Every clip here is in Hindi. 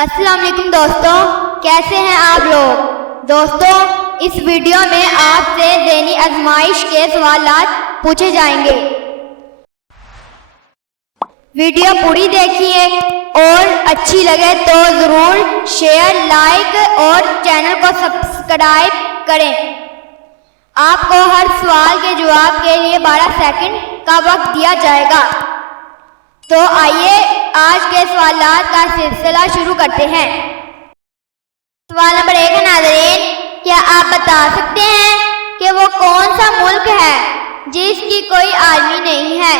अस्सलाम वालेकुम दोस्तों, कैसे हैं आप लोग। दोस्तों, इस वीडियो में आपसे ज़हनी आजमाइश के सवालात पूछे जाएंगे। वीडियो पूरी देखिए और अच्छी लगे तो ज़रूर शेयर, लाइक और चैनल को सब्सक्राइब करें। आपको हर सवाल के जवाब के लिए 12 सेकंड का वक्त दिया जाएगा। तो आइए आज के सवालात का सिलसिला शुरू करते हैं। सवाल नंबर 1 है नाज़रीन, क्या आप बता सकते हैं कि वो कौन सा मुल्क है जिसकी कोई आर्मी नहीं है।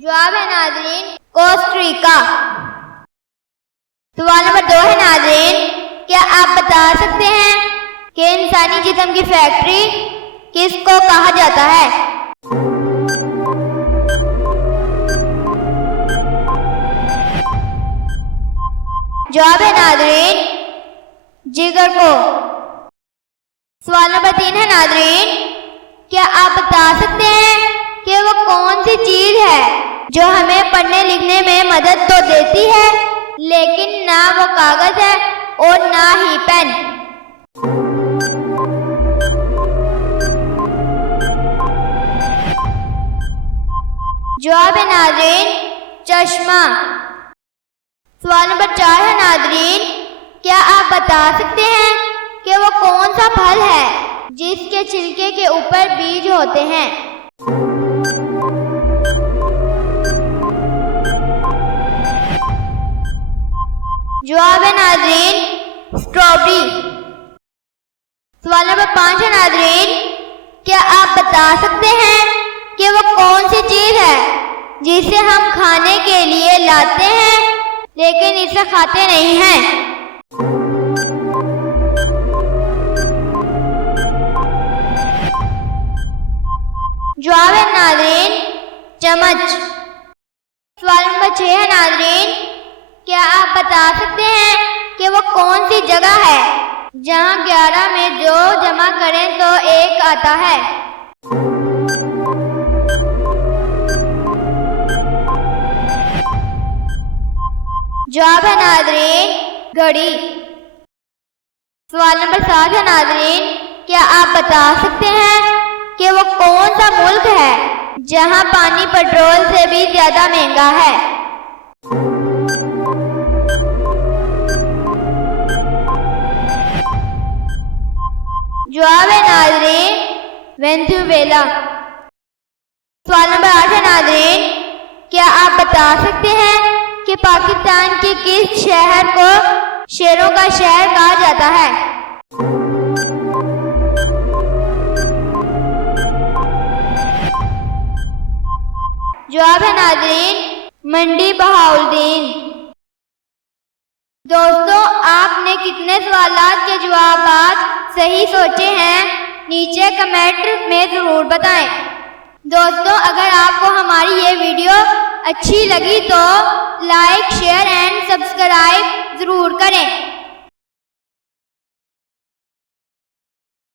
जवाब है नाज़रीन कोस्टारिका। सवाल नंबर 2 है नाज़रीन, क्या आप बता सकते हैं कि इंसानी जिस्म की फैक्ट्री किसको कहा जाता है। जवाब है नाज़रीन जिगर को। सवाल नंबर 3 है नाज़रीन, क्या आप बता सकते हैं कि वो कौन सी चीज है जो हमें पढ़ने लिखने में मदद तो देती है लेकिन ना वो कागज है और ना ही पेन। जवाब है नाज़रीन चश्मा। सवाल नंबर 4 है नाज़रीन, क्या आप बता सकते हैं कि वो कौन सा फल है जिसके छिलके के ऊपर बीज होते हैं। जवाब है नाज़रीन स्ट्रॉबेरी। सवाल नंबर 5 है नाज़रीन, क्या आप बता सकते हैं कि वो कौन सी चीज है जिसे हम खाने के लिए लाते हैं लेकिन इसे खाते नहीं हैं। जवाब है नाज़रीन चम्मच। सवाल नंबर 6 है नाज़रीन, क्या आप बता सकते हैं कि वो कौन सी जगह है जहां 11 में 2 जमा करें तो 1 आता है। जवाब है नाज़रीन घड़ी। सवाल नंबर 7 है नाज़रीन, क्या आप बता सकते हैं कि वो कौन सा मुल्क है जहां पानी पेट्रोल से भी ज्यादा महंगा है। जवाब है नाज़रीन वेनेजुएला। सवाल नंबर 8 है नाज़रीन, क्या आप बता सकते हैं कि पाकिस्तान के किस शहर को शेरों का शहर कहा जाता है। जवाब है नाज़रीन मंडी बहाउद्दीन। दोस्तों, आपने कितने सवालात के जवाब सही सोचे हैं नीचे कमेंट में ज़रूर बताएं। दोस्तों, अगर आपको हमारी ये वीडियो अच्छी लगी तो लाइक, शेयर एंड सब्सक्राइब ज़रूर करें।